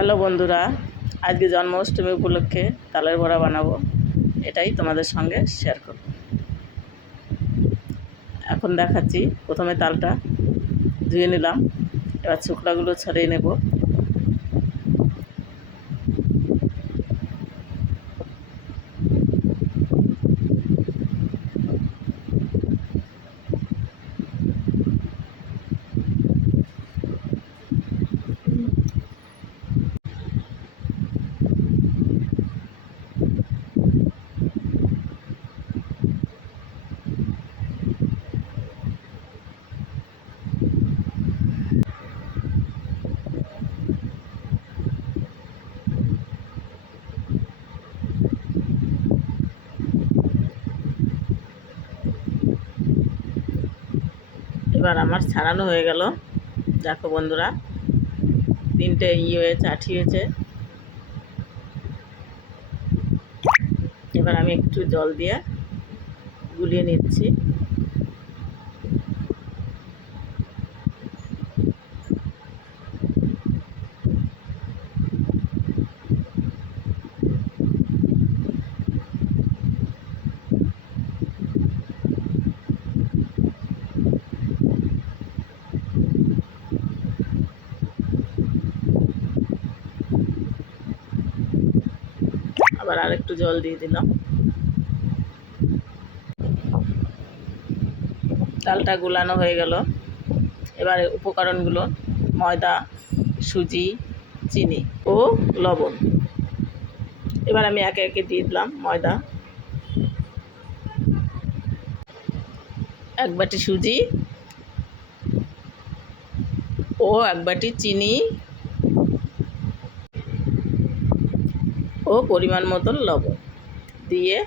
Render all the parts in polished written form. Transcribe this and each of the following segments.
Hello বন্ধুরা, আজকে জন্মাষ্টমী উপলক্ষে তালের বড়া বানাবো, এটাই তোমাদের সঙ্গে শেয়ার করব। এখন দেখাচ্ছি। প্রথমে তালটা ধুয়ে নিলাম, এবার ছোকলাগুলো ছাড়িয়ে নেব। এবার আমার ছাড়ানো হয়ে গেল। দেখো বন্ধুরা, তিনটে হয়েছে, আঠি হয়েছে। এবার আমি একটু জল দিয়ে গুলিয়ে নিচ্ছি। আবার আরেকটু জল দিয়ে দিলাম। তালটা গুলানো হয়ে গেল। এবারে উপকরণগুলো: ময়দা, সুজি, চিনি ও লবণ। এবার আমি একে একে দিয়ে দিলাম। ময়দা, এক বাটি সুজি ও এক বাটি চিনি ও পরিমাণ মতন লবণ দিয়ে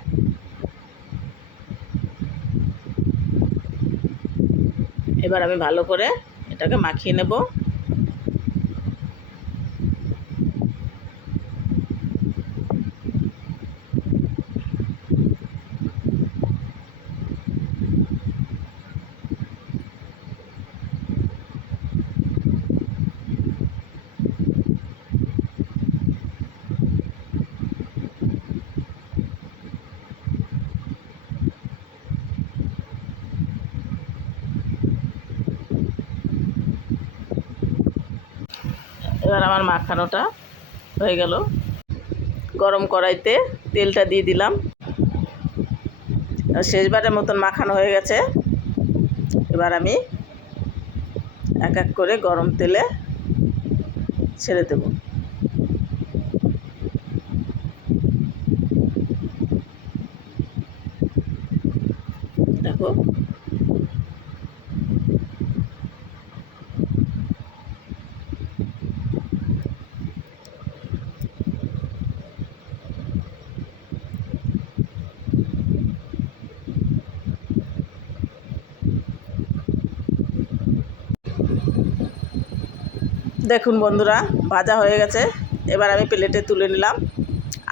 এবার আমি ভালো করে এটাকে মাখিয়ে নেব। এবার আমার মাখানোটা হয়ে গেল। গরম কড়াইতে তেলটা দিয়ে দিলাম। শেষবারের মতন মাখানো হয়ে গেছে। এবার আমি এক এক করে গরম তেলে ছেড়ে দেব। দেখো, দেখুন বন্ধুরা, ভাজা হয়ে গেছে। এবার আমি প্লেটে তুলে নিলাম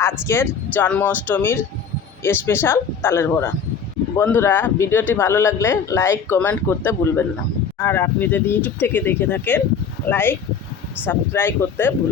আজকের জন্মাষ্টমীর স্পেশাল তালের বড়া। বন্ধুরা, ভিডিওটি ভালো লাগলে লাইক কমেন্ট করতে ভুলবেন না। আর আপনি যদি ইউটিউব থেকে দেখে থাকেন, লাইক সাবস্ক্রাইব করতে ভুলবেন না।